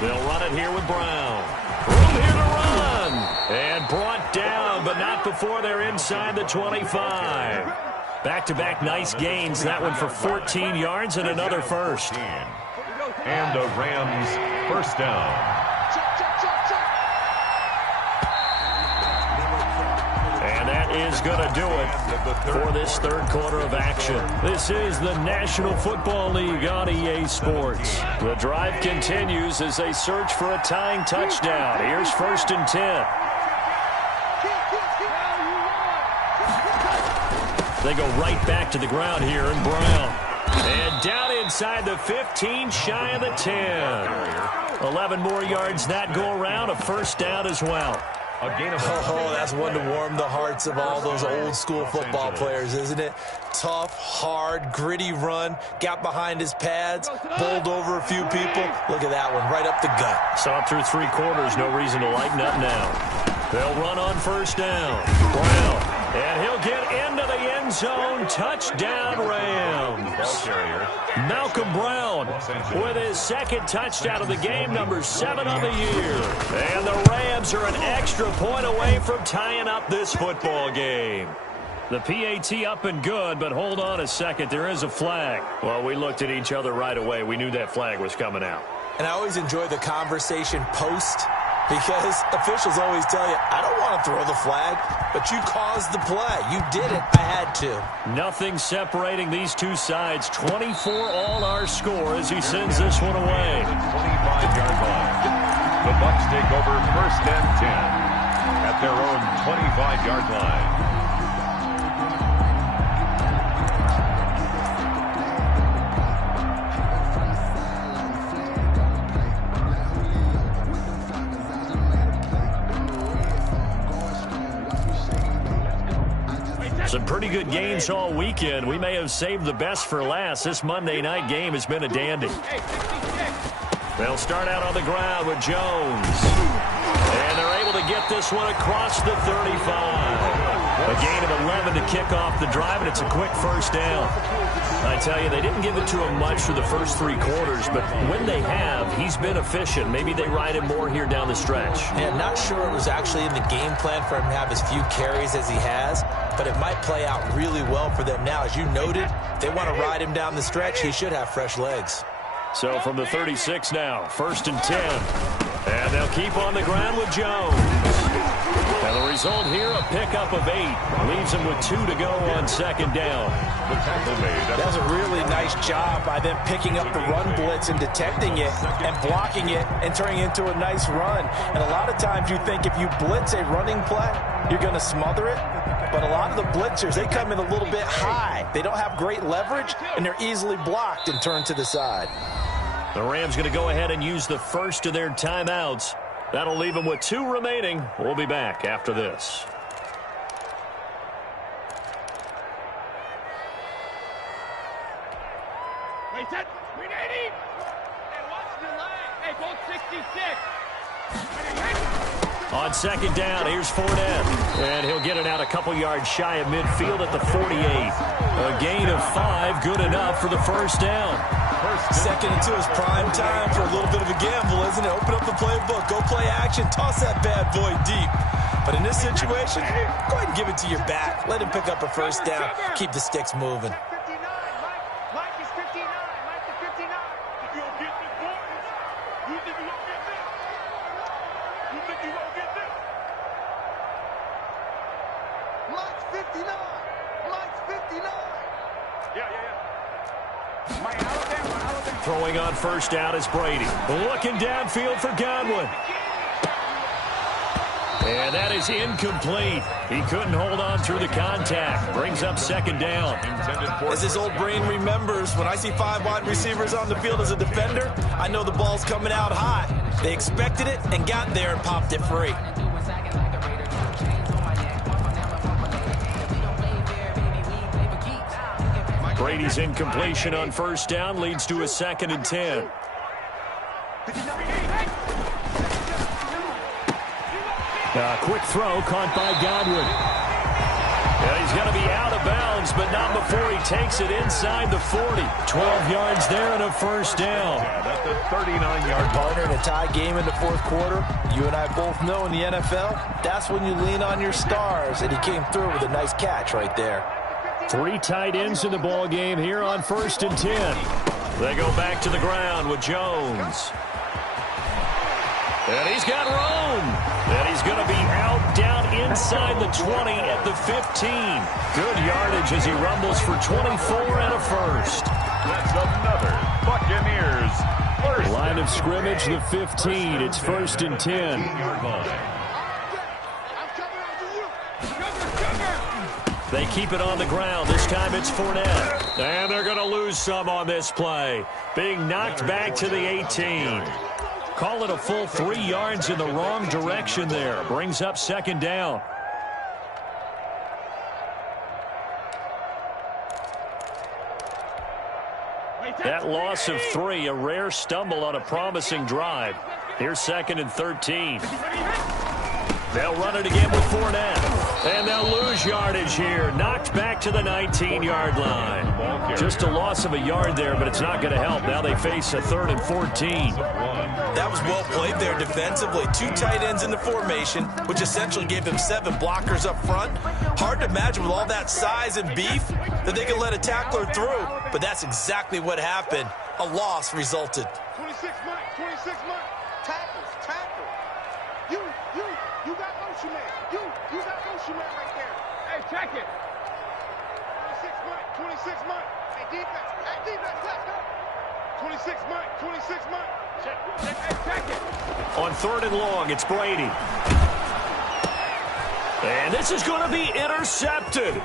They'll run it here with Brown. Room here to run. And brought down, but not before they're inside the 25. Back-to-back nice gains. That one for 14 yards and another first. And the Rams first down. And that is going to do it for this third quarter of action. This is the National Football League on EA Sports. The drive continues as they search for a tying touchdown. Here's 1st and 10. They go right back to the ground here in Brown. And down inside the 15, shy of the 10. 11 more yards that go around, a first down as well. Oh, that's one to warm the hearts of all those old-school football players, isn't it? Tough, hard, gritty run, got behind his pads, bowled over a few people. Look at that one, right up the gut. Saw it through 3 quarters, no reason to lighten up now. They'll run on first down. Brown, and he'll get into the end zone. Touchdown, Rams. Malcolm Brown with his 2nd touchdown of the game, number 7 on the year. And the Rams are an extra point away from tying up this football game. The PAT up and good, but hold on a second. There is a flag. Well, we looked at each other right away. We knew that flag was coming out. And I always enjoy the conversation post, because officials always tell you, I don't want to throw the flag, but you caused the play. You did it. I had to. Nothing separating these two sides. 24 all our score as he sends this one away. 25-yard line. The Bucs take over 1st and 10 at their own 25-yard line. Some pretty good games all weekend. We may have saved the best for last. This Monday night game has been a dandy. They'll start out on the ground with Jones. And they're able to get this one across the 35. A gain of 11 to kick off the drive, and it's a quick first down. I tell you, they didn't give it to him much for the first 3 quarters, but when they have, he's been efficient. Maybe they ride him more here down the stretch. Yeah, not sure it was actually in the game plan for him to have as few carries as he has, but it might play out really well for them now. As you noted, they want to ride him down the stretch. He should have fresh legs. So from the 36 now, 1st and 10. And they'll keep on the ground with Jones. And the result here, a pickup of 8. Leaves him with 2 to go on 2nd down. That was a really nice job by them picking up the run blitz and detecting it and blocking it and turning it into a nice run. And a lot of times you think if you blitz a running play, you're going to smother it. But a lot of the blitzers, they come in a little bit high. They don't have great leverage, and they're easily blocked and turned to the side. The Rams going to go ahead and use the first of their timeouts. That'll leave them with 2 remaining. We'll be back after this. Set. 380. And watch the line. Hey, go 66. On 2nd down, here's Fournette. And he'll get it out a couple yards shy of midfield at the 48. A gain of 5, good enough for the first down. 2nd and 2 is prime time for a little bit of a gamble, isn't it? Open up the playbook, go play action, toss that bad boy deep. But in this situation, go ahead and give it to your back. Let him pick up a first down, keep the sticks moving. Throwing on first down is Brady. Looking downfield for Godwin. And that is incomplete. He couldn't hold on through the contact. Brings up 2nd down. As his old brain remembers, when I see 5 wide receivers on the field as a defender, I know the ball's coming out hot. They expected it and got there and popped it free. Brady's incompletion on first down leads to a 2nd and 10. A quick throw caught by Godwin. And he's going to be out of bounds, but not before he takes it inside the 40. 12 yards there and a first down. Yeah, that's a 39-yard partner in a tie game in the fourth quarter. You and I both know in the NFL, that's when you lean on your stars, and he came through with a nice catch right there. 3 tight ends in the ball game here on 1st and 10. They go back to the ground with Jones. And he's got room. And he's going to be out down inside the 20 at the 15. Good yardage as he rumbles for 24 and a first. That's another Buccaneers first. Line of scrimmage, the 15. It's 1st and 10. They keep it on the ground. This time it's Fournette. And they're going to lose some on this play. Being knocked back to the 18. Call it a full 3 yards in the wrong direction there. Brings up 2nd down. That loss of 3, a rare stumble on a promising drive. Here's 2nd and 13. They'll run it again with Fournette. And they'll lose yardage here. Knocked back to the 19-yard line. Just a loss of a yard there, but it's not going to help. Now they face a 3rd and 14. That was well played there defensively. 2 tight ends in the formation, which essentially gave them 7 blockers up front. Hard to imagine with all that size and beef that they could let a tackler through. But that's exactly what happened. A loss resulted. 26 months. Tackle. You got motion man. You got motion man right there. Hey, check it. 26 months. Hey, defense, let's go. 26 months. Check it. On 3rd and long, it's Brady. And this is going to be intercepted.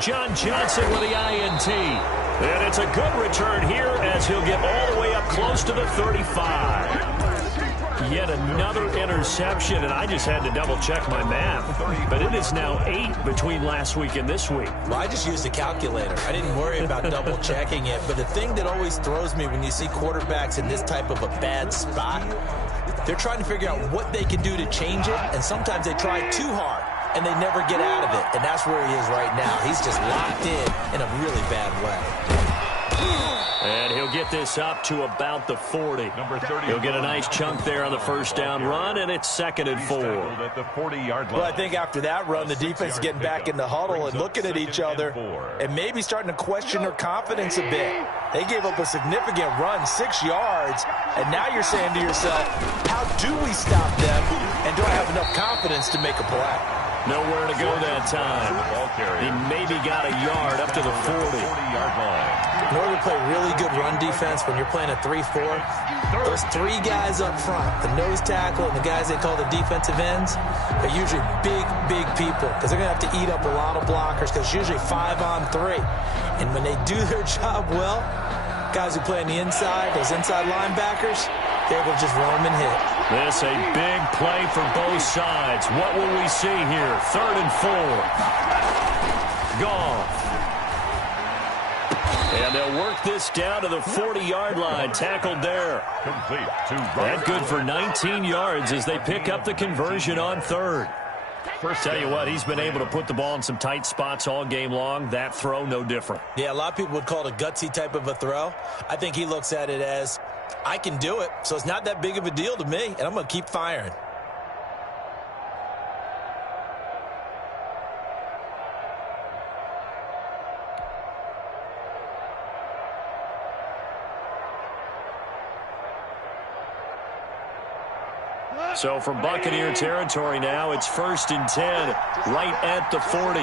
John Johnson with the INT. And it's a good return here as he'll get all the way up close to the 35. Yet another interception, and I just had to double-check my math. But it is now 8 between last week and this week. Well, I just used a calculator. I didn't worry about double-checking it. But the thing that always throws me when you see quarterbacks in this type of a bad spot, they're trying to figure out what they can do to change it, and sometimes they try too hard, and they never get out of it. And that's where he is right now. He's just locked in a really bad way. And he'll get this up to about the 40. He'll get a nice chunk there on the first down run, and it's 2nd and 4. At the 40-yard line. Well, I think after that run, the defense is getting back in the huddle and looking at each other and maybe starting to question their confidence a bit. They gave up a significant run, 6 yards, and now you're saying to yourself, how do we stop them, and do I have enough confidence to make a play? Nowhere to go that time. He maybe got a yard up to the 40-yard line. In order to play really good run defense when you're playing a 3-4, those 3 guys up front, the nose tackle and the guys they call the defensive ends, are usually big people because they're going to have to eat up a lot of blockers because it's usually 5-on-3. And when they do their job well, guys who play on the inside, those inside linebackers, they're able to just roam and hit. This a big play for both sides. What will we see here? 3rd and 4. Goff. And they'll work this down to the 40-yard line. Tackled there. Complete to and good for 19 yards as they pick up the conversion on 3rd. Tell you what, he's been able to put the ball in some tight spots all game long. That throw, no different. Yeah, a lot of people would call it a gutsy type of a throw. I think he looks at it as, I can do it, so it's not that big of a deal to me, and I'm going to keep firing. So from Buccaneer territory now, it's 1st and 10, right at the 40.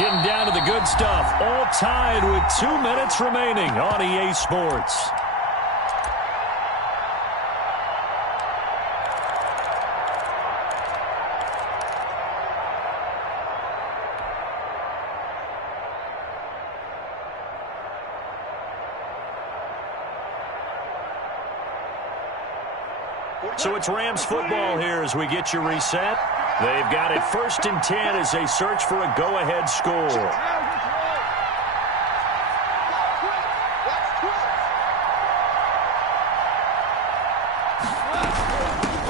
Getting down to the good stuff, all tied with 2 minutes remaining on EA Sports. So it's Rams football here as we get you reset. They've got it 1st and 10 as they search for a go-ahead score.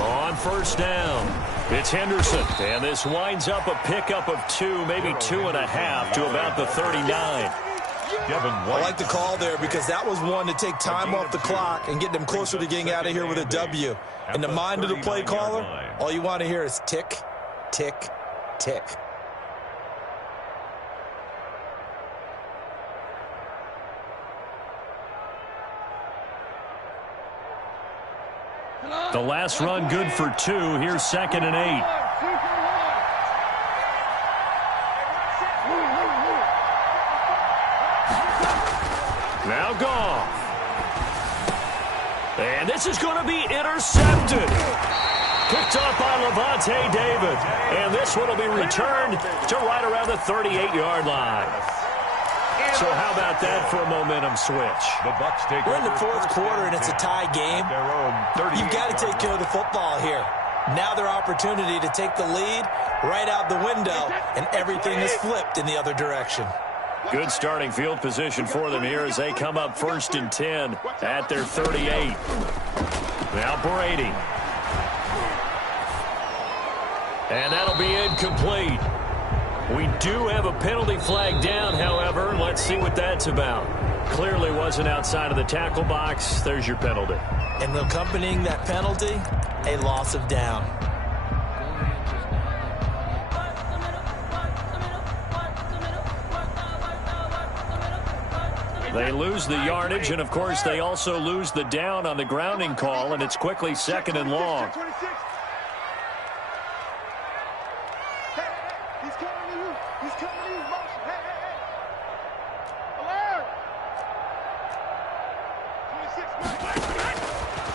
On first down. It's Henderson, and this winds up a pickup of 2, maybe 2.5 to about the 39. I like the call there because that was one to take time off the clock and get them closer to getting out of here with a W. In the mind of the play caller, all you want to hear is tick, tick, tick. The last run good for 2. Here's 2nd and 8. Now Goff. And this is going to be intercepted. Picked up by Lavonte David. And this one will be returned to right around the 38-yard line. So how about that for a momentum switch? We're in the 4th quarter, and it's a tie game. You've got to take care of the football here. Now their opportunity to take the lead right out the window, and everything is flipped in the other direction. Good starting field position for them here as they come up 1st and 10 at their 38. Now Brady. And that'll be incomplete. We do have a penalty flag down, however. Let's see what that's about. Clearly wasn't outside of the tackle box. There's your penalty. And accompanying that penalty, a loss of down. They lose the yardage, and, of course, they also lose the down on the grounding call, and it's quickly 2nd and long.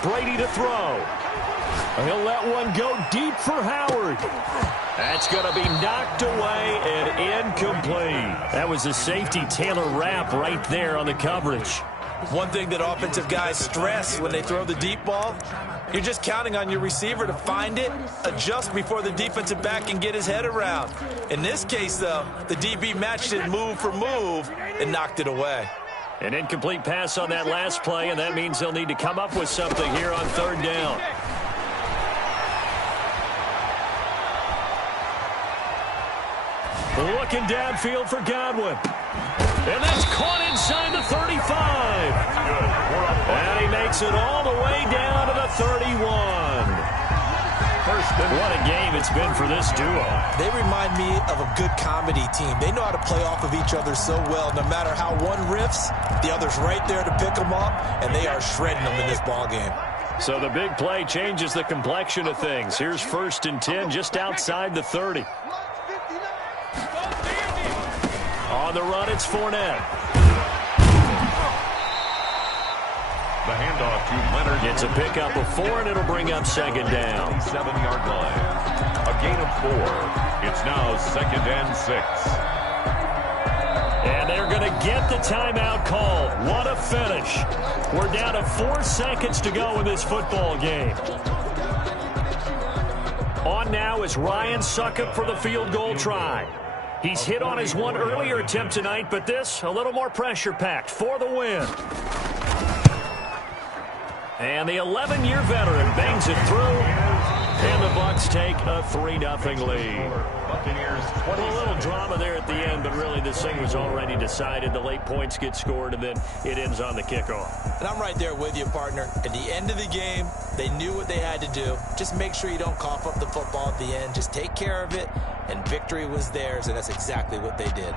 Brady to throw. He'll let one go deep for Howard. That's going to be knocked away and incomplete. That was the safety Taylor Rapp right there on the coverage. One thing that offensive guys stress when they throw the deep ball, you're just counting on your receiver to find it, adjust before the defensive back can get his head around. In this case, though, the DB matched it move for move and knocked it away. An incomplete pass on that last play, and that means they'll need to come up with something here on 3rd down. Looking downfield for Godwin. And that's caught inside the 35. And he makes it all the way down to the 31. What a game it's been for this duo. They remind me of a good comedy team. They know how to play off of each other so well. No matter how one riffs, the other's right there to pick them up, and they are shredding them in this ball game. So the big play changes the complexion of things. Here's 1st and 10 just outside the 30. On the run, it's Fournette. The handoff to Leonard. Gets a pickup of 4, and it'll bring up 2nd down. 7-yard line. A gain of 4. It's now 2nd and 6. And they're going to get the timeout called. What a finish. We're down to 4 seconds to go in this football game. On now is Ryan Succop for the field goal try. He's hit on his one earlier attempt tonight, but this a little more pressure-packed for the win. And the 11-year veteran bangs it through, and the Bucs take a 3-0 lead. Well, a little drama there at the end, but really this thing was already decided. The late points get scored, and then it ends on the kickoff. And I'm right there with you, partner. At the end of the game, they knew what they had to do. Just make sure you don't cough up the football at the end. Just take care of it, and victory was theirs, and that's exactly what they did.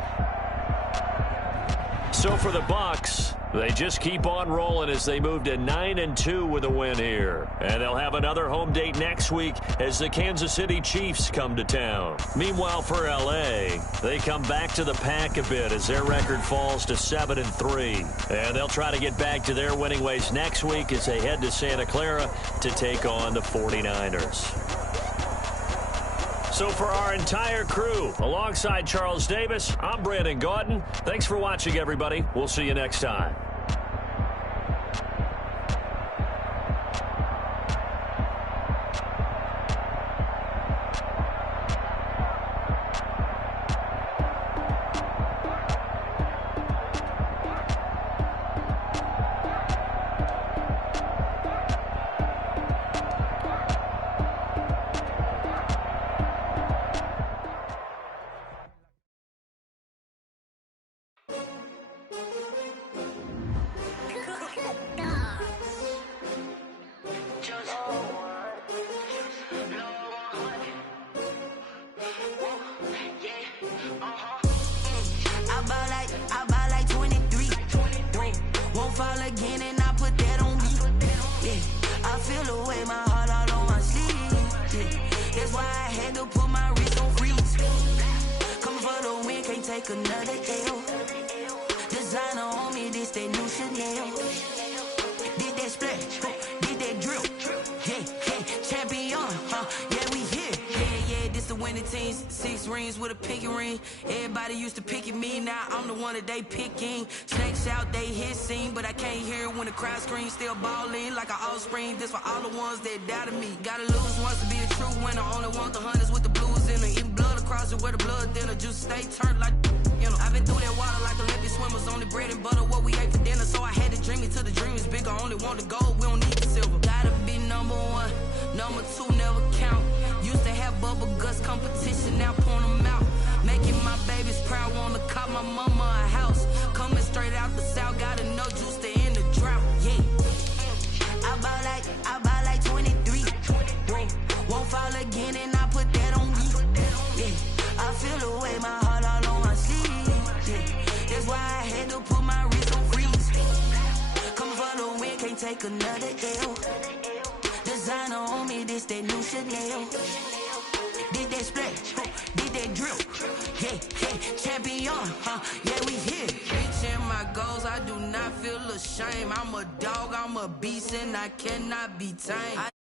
So for the Bucs, they just keep on rolling as they move to 9-2 with a win here. And they'll have another home date next week as the Kansas City Chiefs come to town. Meanwhile, for L.A., they come back to the pack a bit as their record falls to 7-3. And they'll try to get back to their winning ways next week as they head to Santa Clara to take on the 49ers. So for our entire crew, alongside Charles Davis, I'm Brandon Gaudin. Thanks for watching, everybody. We'll see you next time. fall again and I put that on me. Yeah, I feel the way, my heart all on my sleeve. Yeah, that's why I had to put my wrist on freeze. Coming for the win, can't take another L. Designer on me, this that new Chanel. Did that splash, did that drill. Yeah, champion, yeah, we here. Yeah, this the winning team. 6 rings with a pinky ring. Everybody used to picking me, now I'm the one that they picking. Snakes out, they hissing, but I can't hear when the crowd screams. Still balling like an offspring. This for all the ones that doubted me. Gotta lose once to be a true winner. Only want the hunters with the blues in it. Eating blood across it where the blood dinner. Juice stay turned like, you know. I've been through that water like Olympic swimmers. Only bread and butter, what we ate for dinner. So I had to dream it till the dream is bigger. Only want the gold, we don't need the silver. Gotta be number 1, number 2 never count. Used to have bubble guts competition, now point them out. Making my babies proud, wanna cop my mama a house. Coming straight out the south, gotta know juice to end the drought. Yeah, I bought like 23. Whoa, won't fall again and I put that on me. Yeah, I feel the way, my heart all on my sleeve. Yeah, that's why I had to put my wrist on freeze. Coming for the win, can't take another L. Designer on me, this that new Chanel. Did that splash, did that drill. Yeah, champion, yeah, we here. Reaching my goals, I do not feel ashamed. I'm a dog, I'm a beast, and I cannot be tamed.